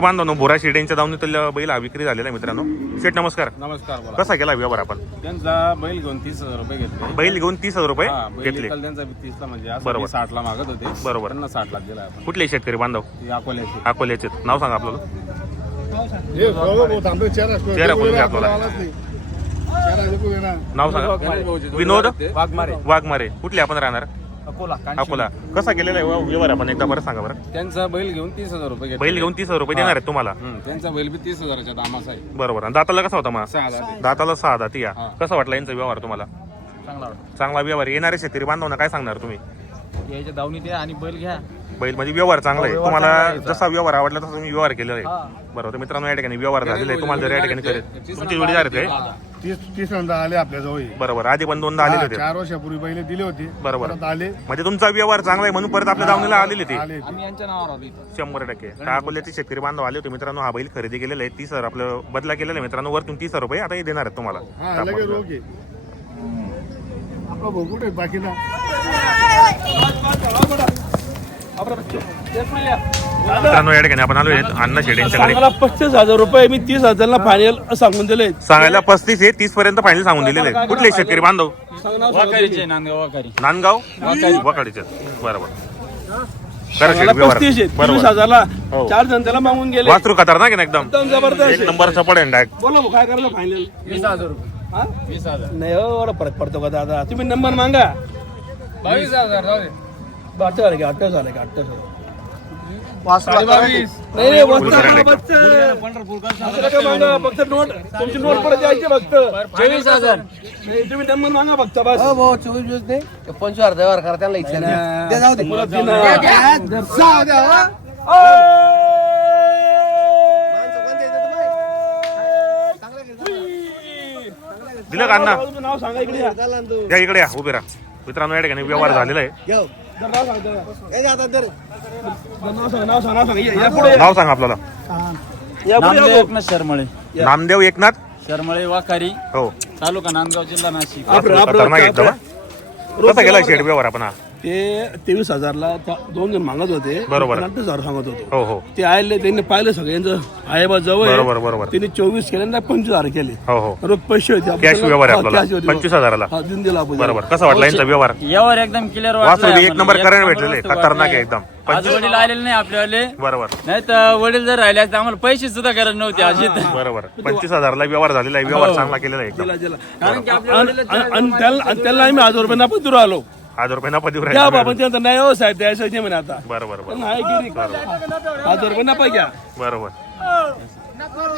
बांधव बोरा शेड्यांच्या दावणीतील बैल हा विक्री झालेला आहे मित्रांनो. शेठ नमस्कार. नमस्कार. बोला. कसा केला व्यवहार आपण? त्यांचा बैल घेऊन 30,000 रुपये घेतले. बैल घेऊन 30,000 रुपये घेतले. घेतले. त्यांचा 30 ला म्हणजे असं बरोबर. 60 ला मागत होते. बरोबर. त्यांना 60 ला दिला आपण. कुठले शेतकरी बांधव? अकोल्याचे. अकोल्याचे. नाव सांगा आपल्याला. चेहरा बोलून घ्या आपल्याला. नाव सांगा. विनोद वाघमारे. कुठले आपण राहणार? अकोला. कसा केलेला आहे व्यवहार आपण एकदा बरं सांगा बरं. त्यांचा बैल घेऊन 30,000 रुपये घेतले. बैल घेऊन 30,000 रुपये देणार आहेत तुम्हाला. त्यांचा बैल बी 30,000च्या दामाचा आहे. बरोबर. आणि दाताला कसा होता मग? 6,000. दाताला 6 दाती या. कसा वाटला यांचा व्यवहार तुम्हाला? चांगला वाटतो. चांगला व्यवहार. येणारे शेतकरी बांधवांना काय सांगणार तुम्ही? याच्या दावणी द्या आणि बैल घ्या. बैल म्हणजे व्यवहार चांगला आहे. तुम्हाला जसा व्यवहार आवडला तसा तुम्ही व्यवहार केलेला आहे. बरोबर. तर मित्रांनो या ठिकाणी व्यवहार झालेला आहे. तुम्हाला जर या ठिकाणी करेल तुमची जोडी झाली आहे 30 आले आपल्या जवळ. बरोबर. आधी पण दोनदा आलेले होते. 4 वर्षापूर्वी पहिले दिले होते. बरोबर. परत आले. म्हणजे तुमचा व्यवहार चांगला आहे म्हणून परत आपल्या दावणीला आलेले ते आले. आम्ही यांच्या नावावर आलो इथं. 100%. अकोल्याचे शेतकरी बांधव आले होते मित्रांनो. हा बैल खरेदी केलेला आहे. 30,000 आपलं बदला केलेला आहे मित्रांनो. वरतून 30,000 रुपये आता हे देणार आहेत तुम्हाला. हा लगे रोग आहे. आपला भाऊ कुठे बाकी ना. मित्रांनो या ठिकाणी आपण आलो अण्णा शेड यांच्याकडे. मला 35,000 रुपये मी 30,000 ला फायनल सांगून दिले. सांगायला 35 आहे. 30 पर्यंत फायनल सांगून दिलेले आहे. कुठले शेतकरी बांधव? वाकारीचे. नांदगाव वाकारी. नांदगाव वाकडीचे. बरोबर. करा शेड व्यवहार. 35,000 ला हो. 4 जण त्याला मागून गेले. वासरू खतरनाक आहे ना एकदम. एकदम जबरदस्त. एक नंबर सपोर्ट आहे डायरेक्ट. बोला भाऊ, काय करायला फायनल? 20,000 रुपये. 20,000. नाही हो, एवढा फरक पडतो का दादा? तुम्ही नंबर मागा. 22,000 जाऊ दे. 28 झाले का? 28 झाले का? 28 22. नाही रे, फुल करायला एकदम. असं नका मागा. फक्त नोट, तुमची नोट परत यायची फक्त. 24,000. नाही, तुम्ही नंबर मागा फक्त बस. 25,000 व्यवहार करा त्यांना इच्छा नाही. दिलं का अण्णा? नाव सांगा इकडे या. या इकडे या. उभे राहा. मित्रांनो या ठिकाणी व्यवहार झालेला आहे. जर नाव सांगा. नाव सांगा. या पुढे या. नाव सांगा आपल्याला. या पुढे या भाऊ. एकनाथ शर्मळे. नामदेव एकनाथ. शर्मळे वाकारी. हो. तालुका नांदगाव, जिल्हा नाशिक. खतरनाक एकदम. कसा गेला शेड व्यवहार आपण हा? ते 23,000 ला 2 जण मागत होते. बरोबर. 38,000 सांगत होतो. हो हो. ते आले, त्यांनी पाहिलं सगळ्यांचं आहे बा जवळ. बरोबर बरोबर. त्यांनी 24 केले ना 25,000 केले. हो हो. रोख पैसे होते कॅश व्यवहार आहे आपल्याला. cash होते. 25,000 हा, देऊन दिला आपण. बरोबर. कसा वाटला यांचा व्यवहार? यावर एकदम क्लिअर वासरू एक नंबर करायला भेटलेले. खतरनाक आहे एकदम. आज वडील आलेले नाही आपल्यावाले. बरोबर नाही तर वडील जर राहिले असते आम्हाला पैसे सुद्धा गरज नव्हती अजित. बरोबर. 25,000 ला व्यवहार झालेला आहे. व्यवहार चांगला केलेला आहे एकदम. दिला, दिला. कारण की आपल्या आणि त्याला आम्ही 1,000 रुपये नापत दूर आलो. 1,000 रुपये ना पदी द्या बाबा, त्यांचं नाही हो साहेब, द्यायचं नाही म्हणे आता. बरोबर बरोबर नाही गिरी 1,000 रुपये नापा घ्या. बरोबर.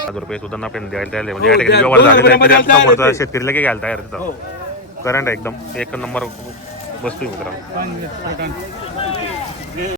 1,000 रुपये सुद्धा ना पेन द्यायला तयार आहे. म्हणजे या ठिकाणी व्यवहार झालेला आहे. तरी आता समोरचा शेतकरी लगे घ्यायला तयार आहे तिथं. करंट एकदम एक नंबर वस्तू आहे मित्रांनो.